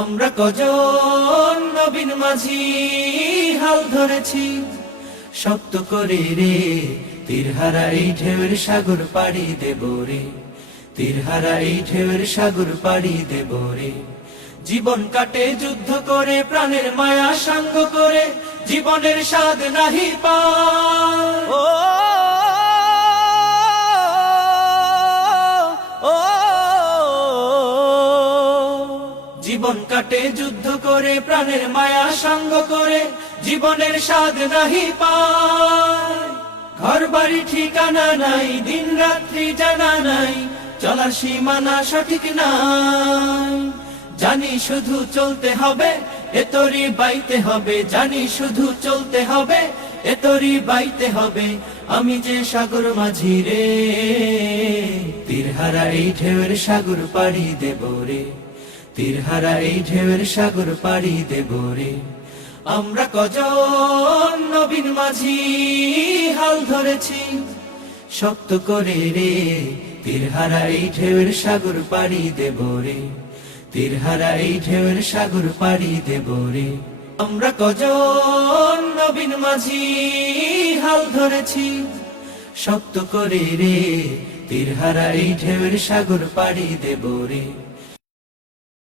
আমরা কজন নবীন মাঝি হাল ধরেছি, শক্ত করে রে তীরহারা এই ঢেউয়ের সাগর পাড়ি দেব রে, তীরহারা এই ঢেউয়ের সাগর পাড়ি দেব রে। জীবন কাটে যুদ্ধ করে, প্রাণের মায়া সাঙ্গ করে, জীবনের স্বাদ নাহি পায়। ও জীবন কাটে যুদ্ধ করে, প্রাণের মায়া সাঙ্গ করে, জীবনের স্বাদ নাহি পায়। ঘর বাড়ি ঠিকানা নাই, দিন রাত্রি জানা নাই, চলার সীমানা সঠিক নাই। জানি শুধু চলতে হবে, এতরি বাইতে হবে, জানি শুধু চলতে হবে, এতরি বাইতে হবে। আমি যে সাগর মাঝি রে, তীরহারা এই ঢেউয়ের সাগর পাড়ি দেব রে, তীরহারা এই ঢেউয়ের সাগর পাড়ি দেব রে। আমরা কজন নবীন মাঝি হাল ধরেছি, শক্ত করে রে তীরহারা এই ঢেউয়ের সাগর পাড়ি দেব রে, তীরহারা এই ঢেউয়ের সাগর পাড়ি দেব রে। আমরা কজন নবীন মাঝি হাল ধরেছি, শক্ত করে রে তীরহারা এই ঢেউয়ের সাগর পাড়ি দেব রে।